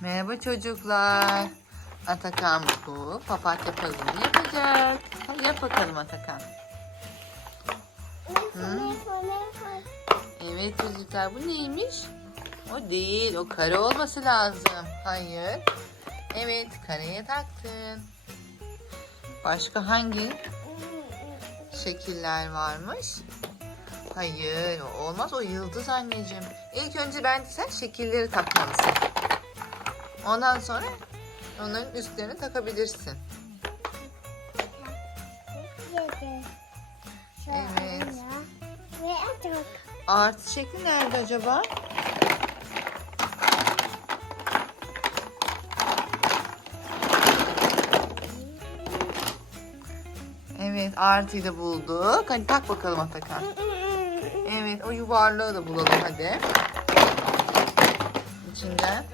Merhaba çocuklar. Atakan bu papatya puzzle'ını yapacak. Hadi yap bakalım Atakan. Evet çocuklar bu neymiş? O değil o kare olması lazım. Hayır. Evet kareye taktın. Başka hangi şekiller varmış? Hayır olmaz o yıldız anneciğim. İlk önce bence sen şekilleri takmalısın. Ondan sonra onların üstlerini takabilirsin. Evet. Artı şekli nerede acaba? Evet artıyı da bulduk. Hadi tak bakalım Atakan. Evet o yuvarlığı da bulalım hadi. İçinden.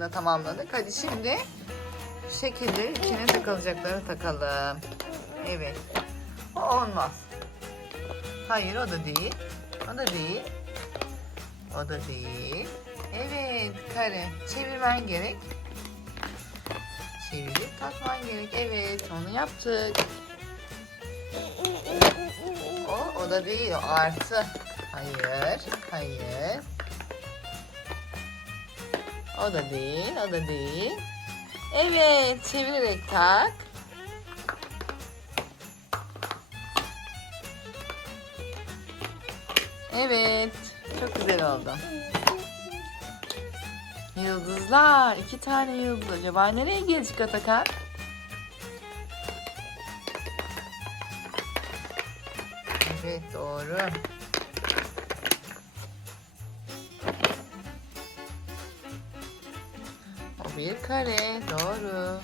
Da tamamladık. Hadi şimdi şekilleri içine takılacakları takalım. Evet. O olmaz. Hayır o da değil. O da değil. O da değil. Evet kare. Çevirmen gerek. Çevirip takman gerek. Evet onu yaptık. O, o da değil. O artı. Hayır. Hayır. O da değil. O da değil. Evet. Çevirerek tak. Evet. Çok güzel oldu. Yıldızlar. iki tane yıldız. Acaba nereye gelecek Atakan? Evet doğru. Bir kare. Doğru.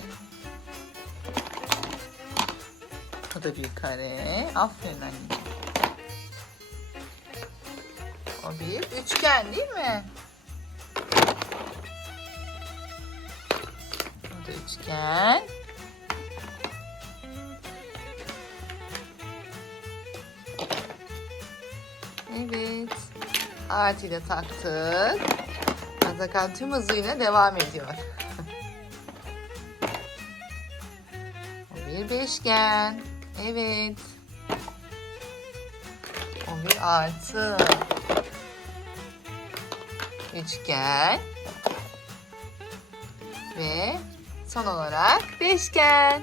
O da bir kare. Aferin anneciğim. O bir üçgen değil mi? O da üçgen. Evet. Artıyla taktık. Atakan tüm hızıyla devam ediyor. bir beşgen. Evet. O bir artı. Üçgen. Ve son olarak beşgen.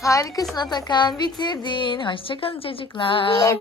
Harikasın Atakan. Bitirdin. Hoşçakalın çocuklar.